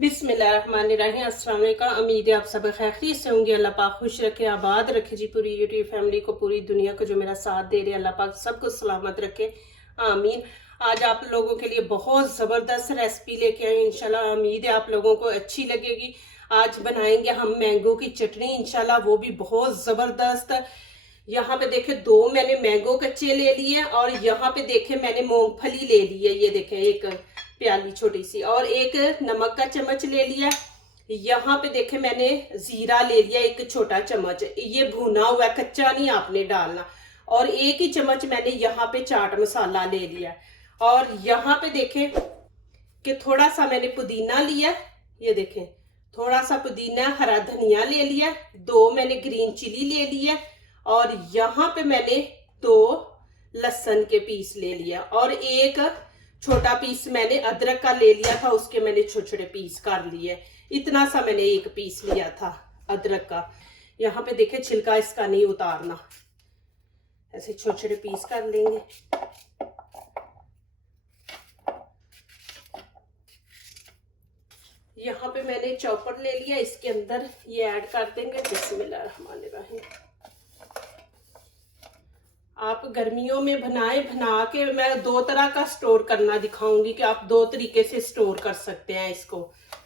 बिस्मिल्लाहिर्रहमानिर्रहीम। अस्सलाम वालेकुम। उम्मीद है आप सब खैरियत से होंगे। अल्लाह पाक खुश रखे, आबाद रखे जी पूरी यूट्यूब फैमिली को, पूरी दुनिया को जो मेरा साथ दे रहे हैं, अल्लाह पाक सबको सलामत रखे, आमीन। आज आप लोगों के लिए बहुत ज़बरदस्त रेसिपी लेके आए इंशाल्लाह। उम्मीद है आप लोगों को अच्छी लगेगी। आज बनाएंगे हम मैंगो की चटनी इंशाल्लाह, वो भी बहुत ज़बरदस्त। यहाँ पे देखे दो मैंने मैंगो कच्चे ले लिए और यहाँ पे देखे मैंने मूंगफली ले ली है, ये देखे एक प्याली छोटी सी, और एक नमक का चम्मच ले लिया। यहाँ पे देखे मैंने जीरा ले लिया एक छोटा चम्मच, ये भुना हुआ कच्चा नहीं आपने डालना। और एक ही चम्मच मैंने यहाँ पे चाट मसाला ले लिया। और यहाँ पे देखे कि थोड़ा सा मैंने पुदीना लिया, ये देखें थोड़ा सा पुदीना, हरा धनिया ले लिया, दो मैंने ग्रीन चिली ले लिया, और यहाँ पे मैंने दो लहसुन के पीस ले लिया, और एक छोटा पीस मैंने अदरक का ले लिया था, उसके मैंने छोटे छोटे पीस कर लिए। इतना सा मैंने एक पीस लिया था अदरक का। यहाँ पे देखे छिलका इसका नहीं उतारना, ऐसे छोटे छोटे पीस कर लेंगे। यहाँ पे मैंने चॉपर ले लिया, इसके अंदर ये ऐड कर देंगे। बिस्मिल्लाहिर्रहमानिर्रहीम। आप गर्मियों में बना के मैं दो तरह का स्टोर करना दिखाऊंगी कि आप दो तरीके से स्टोर कर सकते हैं इसको।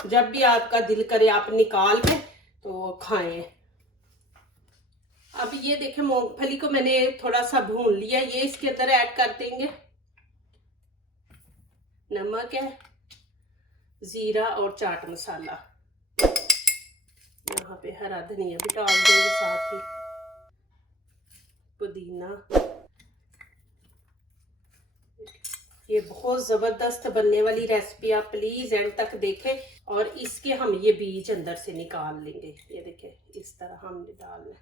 जब भी आपका दिल करे आप निकाल के तो खाएं। अब ये देखें मूंगफली को मैंने थोड़ा सा भून लिया, ये इसके अंदर ऐड कर देंगे। नमक है, जीरा और चाट मसाला, यहाँ पे हरा धनिया भी डाल देंगे, साथ ही पुदीना। ये बहुत ज़बरदस्त बनने वाली रेसिपी, आप प्लीज़ एंड तक देखें। और इसके हम ये बीज अंदर से निकाल लेंगे, ये देखें इस तरह हमने डालना।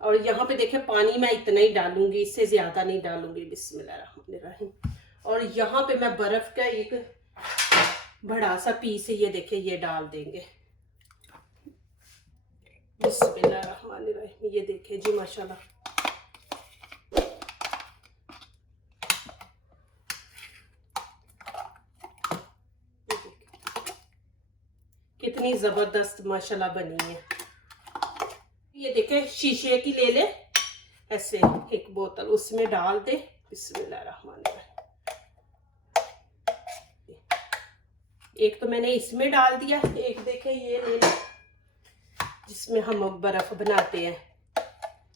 और यहाँ पे देखें पानी मैं इतना ही डालूंगी, इससे ज़्यादा नहीं डालूंगी। बिस्मिल्लाहिर्रहमानिर्रहीम। और यहाँ पे मैं बर्फ़ का एक बड़ा सा पीस है, ये देखें ये डाल देंगे। बिस्मिल्लाहिर्रहमानिर्रहीम। ये देखें जी माशाल्लाह, कितनी ज़बरदस्त माशाल्लाह बनी है। ये देखें शीशे की ले ले, ऐसे एक बोतल उसमें डाल दे। बिस्मिल्लाहिर्रहमानिर्रहीम। एक तो मैंने इसमें डाल दिया, एक देखें ये ले ले जिसमें हम बर्फ बनाते हैं,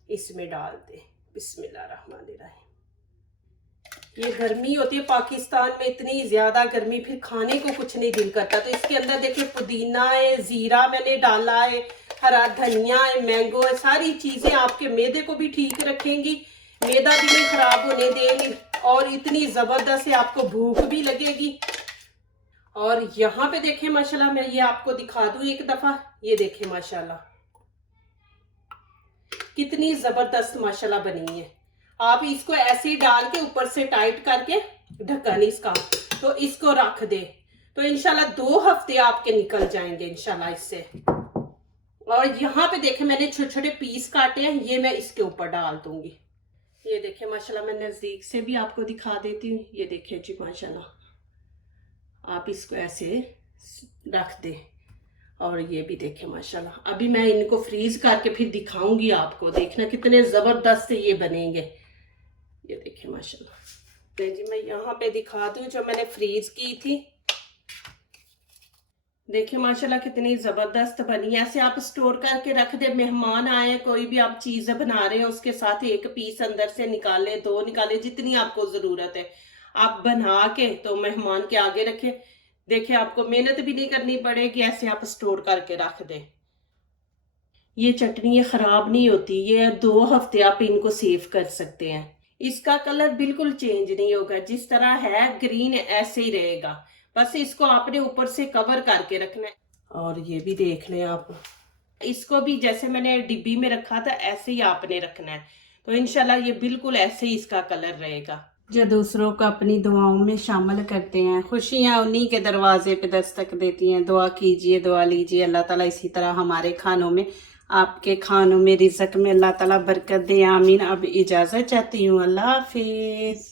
इसमें डाल दे। बिस्मिल्लाहिर्रहमानिर्रहीम। ये गर्मी होती है पाकिस्तान में, इतनी ज्यादा गर्मी, फिर खाने को कुछ नहीं दिल करता। तो इसके अंदर देखिए पुदीना है, जीरा मैंने डाला है, हरा धनिया है, मैंगो है, सारी चीजें आपके मैदे को भी ठीक रखेंगी, मैदा भी नहीं खराब होने देंगी, और इतनी जबरदस्त है आपको भूख भी लगेगी। और यहाँ पे देखें माशाल्लाह, मैं ये आपको दिखा दूं एक दफा, ये देखें माशाल्लाह कितनी जबरदस्त माशाल्लाह बनी है। आप इसको ऐसे ही डाल के ऊपर से टाइट करके ढक्कन इसका, तो इसको रख दे, तो इंशाल्लाह 2 हफ्ते आपके निकल जाएंगे इंशाल्लाह इससे। और यहाँ पे देखे मैंने छोटे छोटे पीस काटे हैं, ये मैं इसके ऊपर डाल दूंगी। ये देखे माशाल्लाह, मैं नजदीक से भी आपको दिखा देती हूँ। ये देखे जी माशाल्लाह, आप इसको ऐसे रख दे। और ये भी देखे माशाल्लाह, अभी मैं इनको फ्रीज करके फिर दिखाऊंगी आपको, देखना कितने जबरदस्त ये बनेंगे। ये देखे माशाल्लाह जी, मैं यहाँ पे दिखा दूं जो मैंने फ्रीज की थी। देखिए माशाल्लाह कितनी जबरदस्त बनी है। ऐसे आप स्टोर करके रख दे, मेहमान आए, कोई भी आप चीज बना रहे हैं उसके साथ एक पीस अंदर से निकाले, दो निकाले, जितनी आपको जरूरत है आप बना के तो मेहमान के आगे रखे। देखिए आपको मेहनत भी नहीं करनी पड़ेगी, ऐसे आप स्टोर करके रख दे। ये चटनी ये खराब नहीं होती, ये 2 हफ्ते आप इनको सेव कर सकते हैं। इसका कलर बिल्कुल चेंज नहीं होगा, जिस तरह है ग्रीन ऐसे ही रहेगा, बस इसको आपने ऊपर से कवर करके रखना है। और ये भी देख लें आप, इसको भी जैसे मैंने डिब्बी में रखा था ऐसे ही आपने रखना है, तो इंशाल्लाह ये बिल्कुल ऐसे ही इसका कलर रहेगा। जो दूसरों को अपनी दुआओं में शामिल करते हैं, खुशियां उन्हीं के दरवाजे पे दस्तक देती हैं। दुआ कीजिए, दुआ लीजिए, अल्लाह ताला इसी तरह हमारे खानों में, आपके खानों में, रिज़्क में अल्लाह ताला बरकत दे, आमीन। अब इजाज़त चाहती हूँ, अल्लाह हाफिज़।